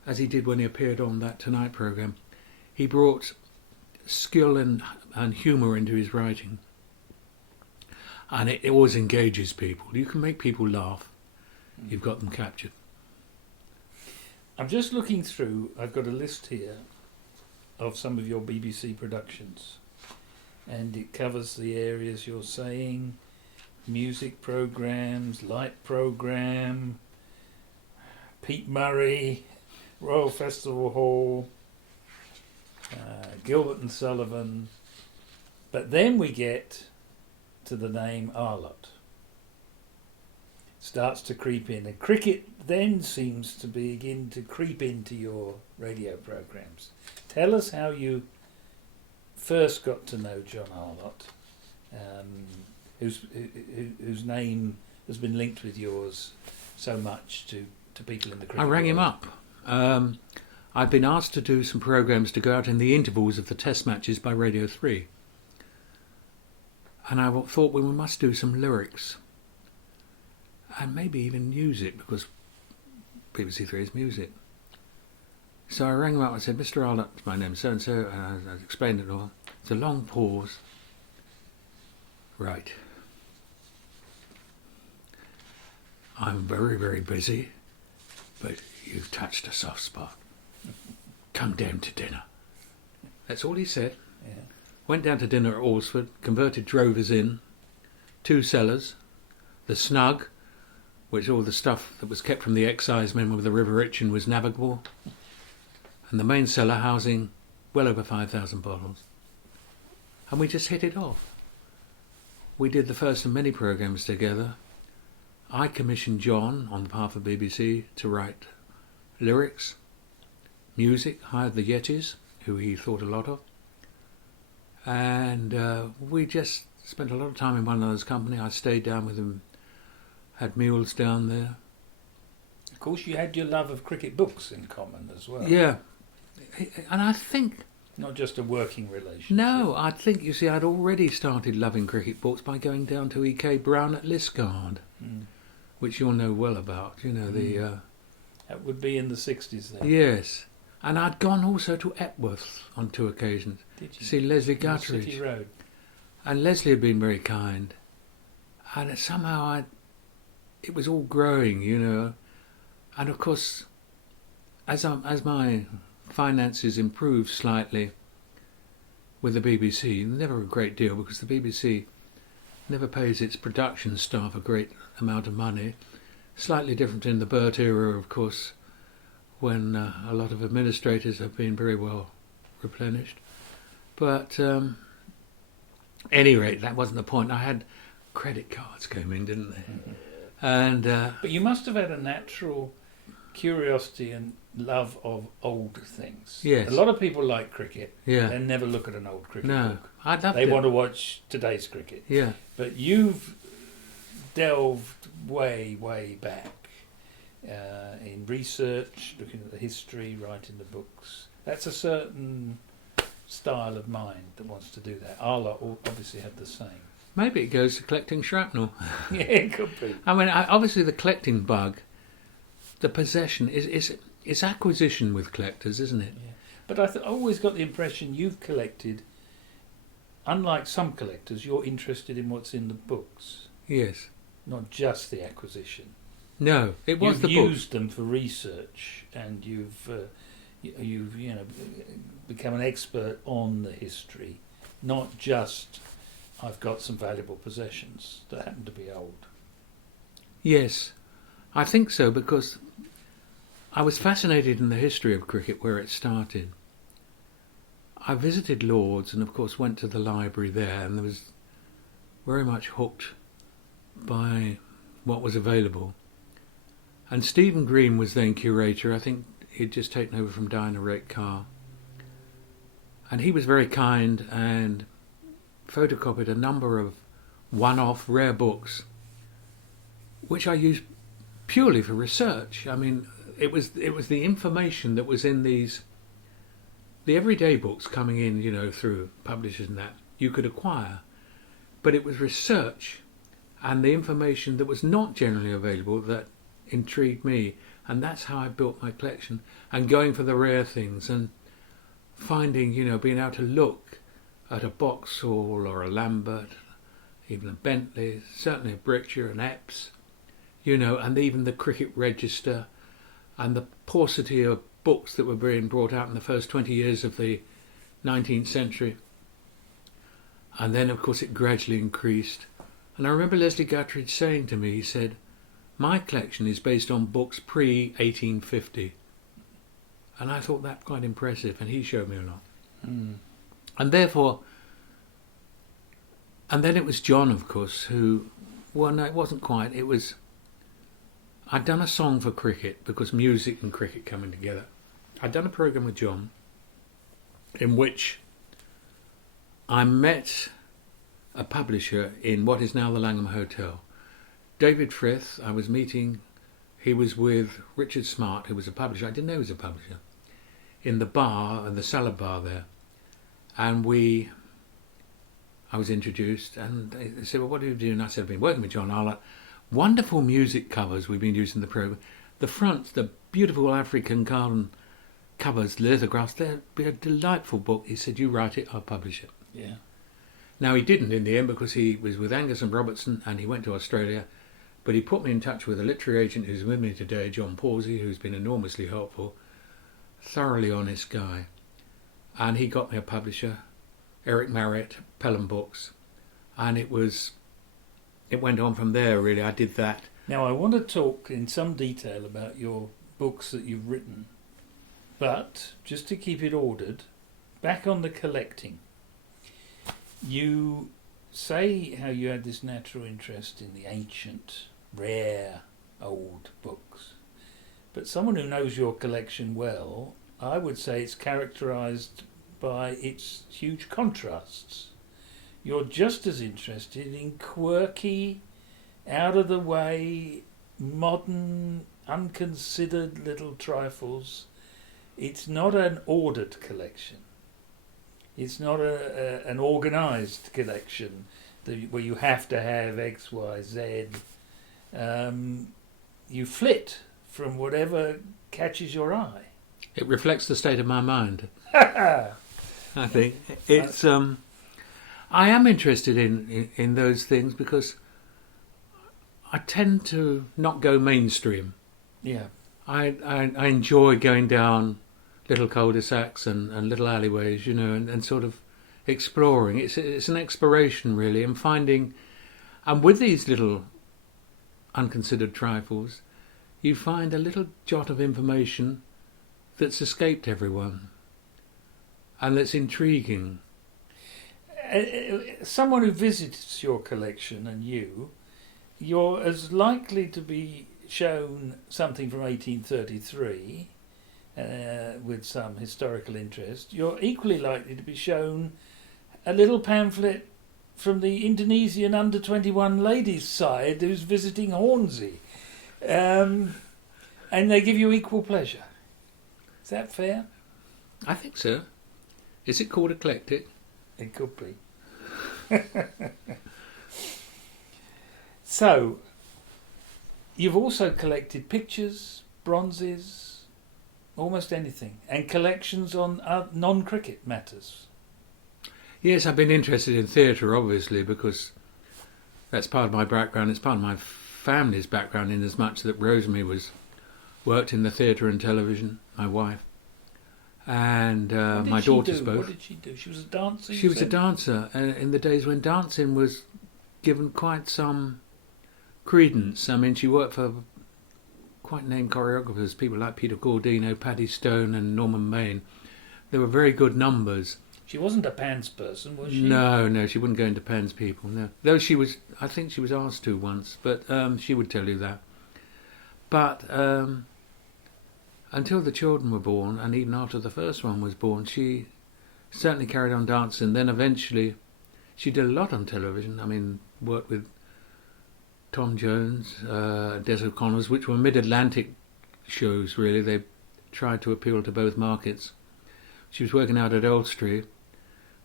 as he did when he appeared on that Tonight programme, he brought skill and humour into his writing. And it always engages people. You can make people laugh. You've got them captured. I'm just looking through, I've got a list here of some of your BBC productions, and it covers the areas you're saying: music programmes, light programme, Pete Murray, Royal Festival Hall, Gilbert and Sullivan. But then we get to the name Arlott. Starts to creep in, and cricket then seems to begin to creep into your radio programmes. Tell us how you first got to know John Arlott, whose name has been linked with yours so much to people in the cricket I rang world. him up. I'd been asked to do some programmes to go out in the intervals of the test matches by Radio 3. And I thought, well, we must do some lyrics. And maybe even music, because BBC 3 is music. So I rang him up. I said, Mr. Arlott, my name's so-and-so, and I explained it all. It's a long pause. Right. I'm very, very busy, but you've touched a soft spot. Come down to dinner. That's all he said. Yeah. Went down to dinner at Alresford, converted Drovers Inn, 2 cellars, the snug, which all the stuff that was kept from the excisemen with the River Itchen was navigable, and the main cellar housing well over 5,000 bottles. And we just hit it off. We did the first of many programmes together. I commissioned John, on behalf of BBC, to write lyrics, music, hired the Yetis, who he thought a lot of, and we just spent a lot of time in one another's company. I stayed down with him, had meals down there. Of course, you had your love of cricket books in common as well. Yeah, and I think... Not just a working relationship. No, I think, you see, I'd already started loving cricket books by going down to E.K. Brown at Liskeard, which you'll know well about, the... That would be in the 60s then. Yes. And I'd gone also to Epworth on 2 occasions Did you? to see Leslie On the Guttridge. City Road. And Leslie had been very kind. And somehow it was all growing, And of course, as my finances improved slightly with the BBC, never a great deal, because the BBC never pays its production staff a great amount of money. Slightly different in the Burt era, of course, when a lot of administrators have been very well replenished. But any rate, that wasn't the point. I had credit cards came in, didn't they? Mhm. And But you must have had a natural curiosity and love of old things. Yes. A lot of people like cricket. yeah, They never look at an old cricket no, book. I loved They it. want to watch today's cricket. Yeah, But you've delved way, way back in research, looking at the history, writing the books. That's a certain style of mind that wants to do that. Arla obviously had the same. maybe it goes to collecting shrapnel. Yeah, it could be. I mean, obviously the collecting bug, the possession is acquisition with collectors, isn't it? Yeah. But I always got the impression you've collected, unlike some collectors, you're interested in what's in the books, Yes. not just the acquisition. No, it was You've the book. used them for research, and you've become an expert on the history, not just I've got some valuable possessions that happen to be old. Yes, I think so, because I was fascinated in the history of cricket, where it started. I visited Lord's and of course went to the library there, and there was very much hooked by what was available. And Stephen Green was then curator. I think he'd just taken over from Diana Rake Carr. And he was very kind and photocopied a number of one-off rare books, which I used purely for research. I mean, it was the information that was in the everyday books coming in, through publishers and that you could acquire, but it was research and the information that was not generally available that intrigued me, and that's how I built my collection. And going for the rare things and finding, being able to look at a Boxhall or a Lambert, even a Bentley, certainly a Britcher, an Epps, and even the cricket register, and the paucity of books that were being brought out in the first 20 years of the 19th century. And then, of course, it gradually increased. And I remember Leslie Guttridge saying to me, he said, "My collection is based on books pre-1850. And I thought that quite impressive, and he showed me a lot. Mm. And therefore, and then it was John, of course, who, well, no, it wasn't quite, it was, I'd done a song for cricket, because music and cricket coming together. I'd done a programme with John, in which I met a publisher in what is now the Langham Hotel. David Frith, I was meeting, he was with Richard Smart, who was a publisher. I didn't know he was a publisher, in the bar, the salad bar there. And I was introduced, and they said, "Well, what do you do?" And I said, "I've been working with John Arlott. Wonderful music covers we've been using in the programme. The front, the beautiful African garden covers, lithographs, they'd be a delightful book." He said, "You write it, I'll publish it." Yeah. Now, he didn't in the end, because he was with Angus and Robertson and he went to Australia, but he put me in touch with a literary agent who's with me today, John Pawsey, who's been enormously helpful, thoroughly honest guy. And he got me a publisher, Eric Marriott, Pelham Books, and it went on from there, really. I did that. Now, I want to talk in some detail about your books that you've written, but just to keep it ordered, back on the collecting. You say how you had this natural interest in the ancient, rare, old books, but someone who knows your collection well, I would say it's characterised by its huge contrasts. You're just as interested in quirky, out-of-the-way, modern, unconsidered little trifles. It's not an ordered collection. It's not an organised collection where you have to have X, Y, Z. You flit from whatever catches your eye. It reflects the state of my mind. I think it's. I am interested in those things because I tend to not go mainstream. Yeah. I enjoy going down little cul-de-sacs and little alleyways, and sort of exploring. It's an exploration, really, and finding. And with these little unconsidered trifles, you find a little jot of information that's escaped everyone and that's intriguing. Someone who visits your collection and you're as likely to be shown something from 1833 with some historical interest. You're equally likely to be shown a little pamphlet from the Indonesian under-21 ladies' side who's visiting Hornsey. And they give you equal pleasure. Is that fair? I think so. Is it called eclectic? It could be. So, you've also collected pictures, bronzes, almost anything, and collections on non-cricket matters. Yes, I've been interested in theatre, obviously, because that's part of my background. It's part of my family's background, in as much that Rosemary worked in the theatre and television, my wife, and my daughters both. What did she do? She was a dancer? She was a dancer, in the days when dancing was given quite some credence. I mean, she worked for quite named choreographers, people like Peter Gordino, Paddy Stone and Norman Main. They were very good numbers. She wasn't a pans person, was she? No, she wouldn't go into pans people, no. Though she was, I think she was asked to once, but she would tell you that. But until the children were born, and even after the first one was born, she certainly carried on dancing. Then eventually, she did a lot on television. I mean, worked with Tom Jones, Des O'Connors, which were mid-Atlantic shows, really. They tried to appeal to both markets. She was working out at Elstree,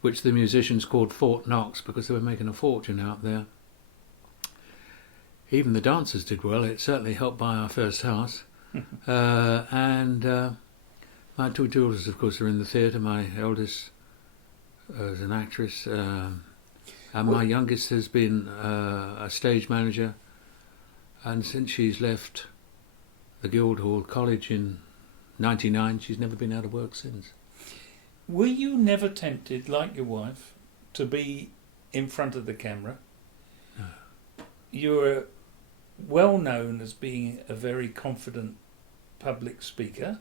which the musicians called Fort Knox because they were making a fortune out there. Even the dancers did well. It certainly helped buy our first house. And my two daughters, of course, are in the theatre. My eldest is an actress, and my youngest has been a stage manager. And since she's left the Guildhall College in '99, she's never been out of work since. Were you never tempted, like your wife, to be in front of the camera? No. You're well known as being a very confident public speaker.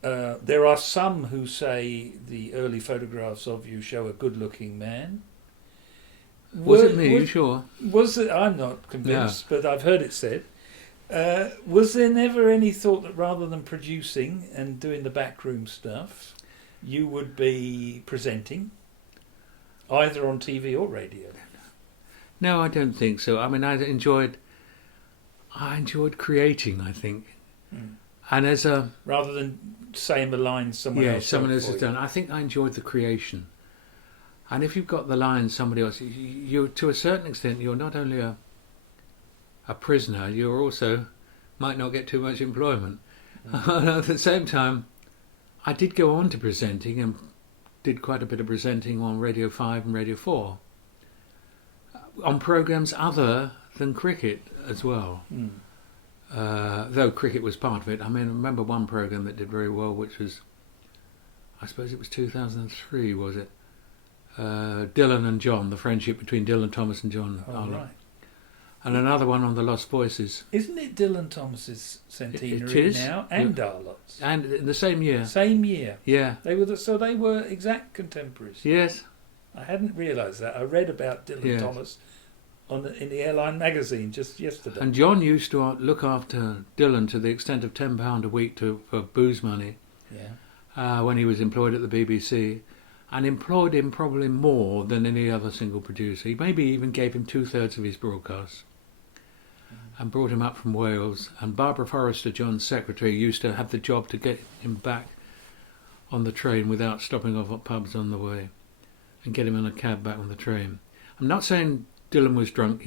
There are some who say the early photographs of you show a good-looking man. Was it me? Are you sure? Was it? I'm not convinced, but I've heard it said. Was there never any thought that rather than producing and doing the backroom stuff, you would be presenting, either on TV or radio? No, I don't think so. I mean, I enjoyed creating, I think. And as a... Rather than saying the lines someone else has done. I think I enjoyed the creation. And if you've got the lines somebody else, you to a certain extent, you're not only a prisoner, you're also might not get too much employment. And at the same time, I did go on to presenting and did quite a bit of presenting on Radio 5 and Radio 4 on programmes other than cricket as well. Though cricket was part of it. I mean, I remember one programme that did very well, which was, I suppose it was 2003, was it? Dylan and John, the friendship between Dylan Thomas and John Arlott. Right. And another one on the Lost Voices. Isn't it Dylan Thomas's centenary it is. now, and Arlott's? And in the same year. Same year. Yeah. They were exact contemporaries. Yes. I hadn't realised that. I read about Dylan Thomas in the Airline magazine just yesterday. And John used to look after Dylan to the extent of £10 a week for booze money. Yeah. When he was employed at the BBC, and employed him probably more than any other single producer. He maybe even gave him 2/3 of his broadcasts. And brought him up from Wales. And Barbara Forrester, John's secretary, used to have the job to get him back on the train without stopping off at pubs on the way, and get him in a cab back on the train. I'm not saying Dylan was drunk.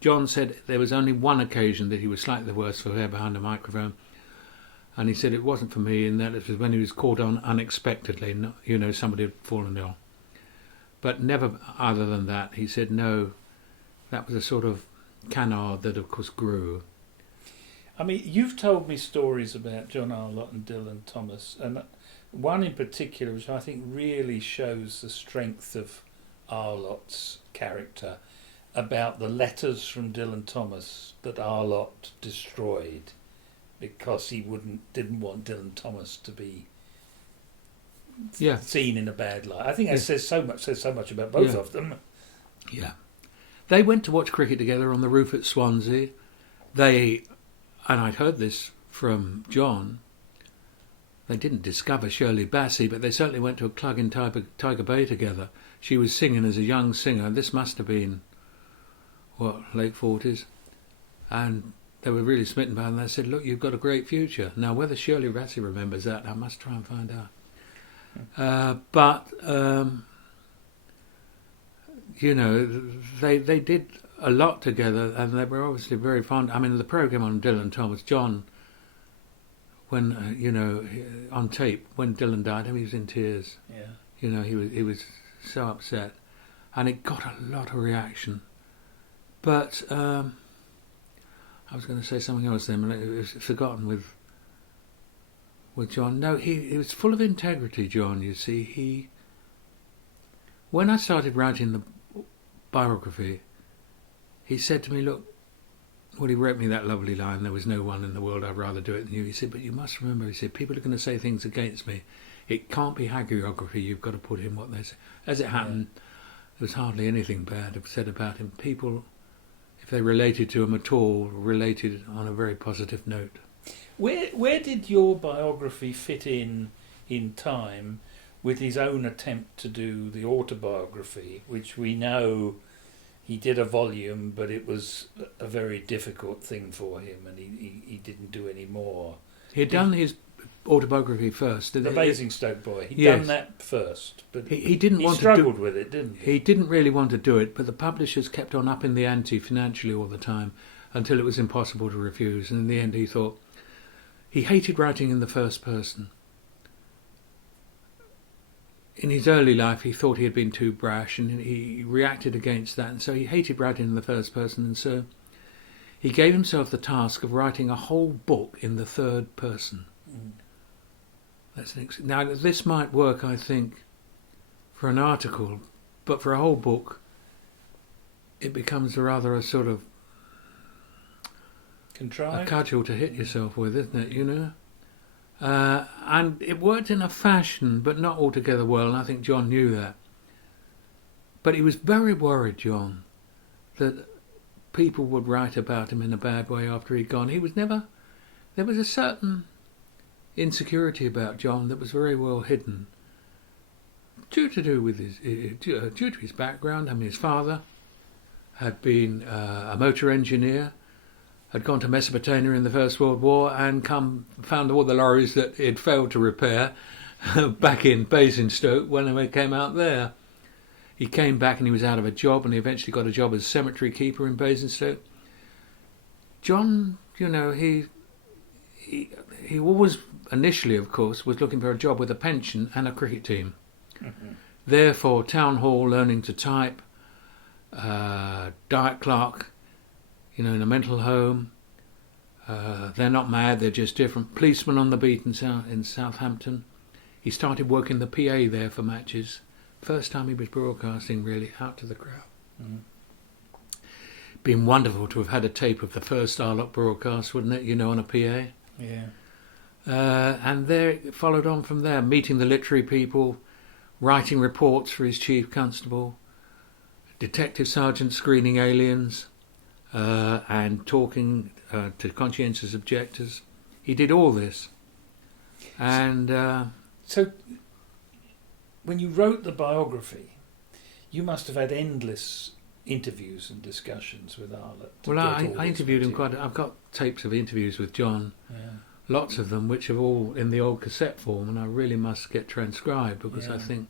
John said there was only one occasion that he was slightly the worse for hair behind a microphone, and he said it wasn't for me, and that it was when he was called on unexpectedly. Somebody had fallen ill. But never other than that. He said no, that was a sort of canard that of course grew. I mean, you've told me stories about John Arlott and Dylan Thomas, and one in particular which I think really shows the strength of Arlott's character, about the letters from Dylan Thomas that Arlott destroyed because he didn't want Dylan Thomas to be seen in a bad light. I think that says so much about both of them. Yeah. They went to watch cricket together on the roof at Swansea. And I'd heard this from John, they didn't discover Shirley Bassey, but they certainly went to a club in Tiger Bay together. She was singing as a young singer. This must have been, late 40s. And they were really smitten by it, and they said, look, you've got a great future. Now, whether Shirley Bassey remembers that, I must try and find out. They did a lot together, and they were obviously very fond. I mean, the programme on Dylan Thomas, John, when, on tape, when Dylan died, he was in tears. Yeah. He was so upset. And it got a lot of reaction. But I was going to say something else then, but it was forgotten with John. No, he was full of integrity, John, you see. When I started writing the biography, he said to me, look, he wrote me that lovely line, there was no one in the world I'd rather do it than you. He said, but you must remember, he said, people are going to say things against me. It can't be hagiography, you've got to put in what they say. As it happened, there was hardly anything bad said about him. People, if they related to him at all, related on a very positive note. Where did your biography fit in time with his own attempt to do the autobiography, which we know he did a volume, but it was a very difficult thing for him, and he didn't do any more. He'd done his autobiography first. The Basingstoke Boy. He'd done that first, but he didn't want struggled with it, didn't he? He didn't really want to do it, but the publishers kept on upping the ante financially all the time until it was impossible to refuse. And in the end, he thought he hated writing in the first person. In his early life, he thought he had been too brash, and he reacted against that, and so he hated writing in the first person, and so he gave himself the task of writing a whole book in the third person. Now, this might work, I think, for an article, but for a whole book, it becomes rather a sort of contrived, a cudgel to hit yourself with, isn't it? And it worked in a fashion, but not altogether well, and I think John knew that. But he was very worried, John, that people would write about him in a bad way after he'd gone. There was a certain insecurity about John that was very well hidden, due to his background. I mean, his father had been a motor engineer, had gone to Mesopotamia in the First World War and found all the lorries that he'd failed to repair back in Basingstoke when they came out there. He came back and he was out of a job, and he eventually got a job as cemetery keeper in Basingstoke. John, he always, initially, of course, was looking for a job with a pension and a cricket team. Mm-hmm. Therefore, town hall, learning to type, diet clerk, in a mental home. They're not mad, they're just different. Policeman on the beat in Southampton. He started working the PA there for matches. First time he was broadcasting, really, out to the crowd. Mm-hmm. Been wonderful to have had a tape of the first Arlock broadcast, wouldn't it, on a PA? Yeah. And there it followed on from there, meeting the literary people, writing reports for his chief constable, detective sergeant screening aliens, and talking to conscientious objectors. He did all this. And so when you wrote the biography, you must have had endless interviews and discussions with Arlock. Well, I interviewed him I've got tapes of interviews with John, lots of them, which are all in the old cassette form, and I really must get transcribed, because I think,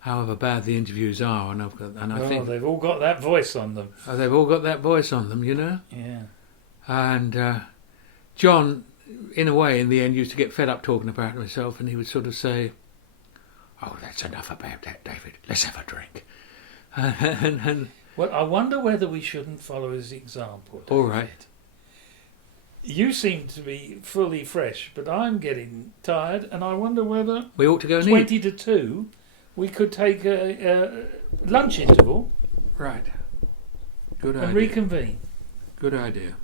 however bad the interviews are, I think they've all got that voice on them. They've all got that voice on them, Yeah. And John, in a way, in the end, used to get fed up talking about himself, and he would sort of say, "Oh, that's enough about that, David. Let's have a drink." and well, I wonder whether we shouldn't follow his example, David. All right. You seem to be fully fresh, but I'm getting tired, and I wonder whether we ought to go and 20 to 2, we could take a lunch interval. Right. Good idea. And reconvene. Good idea.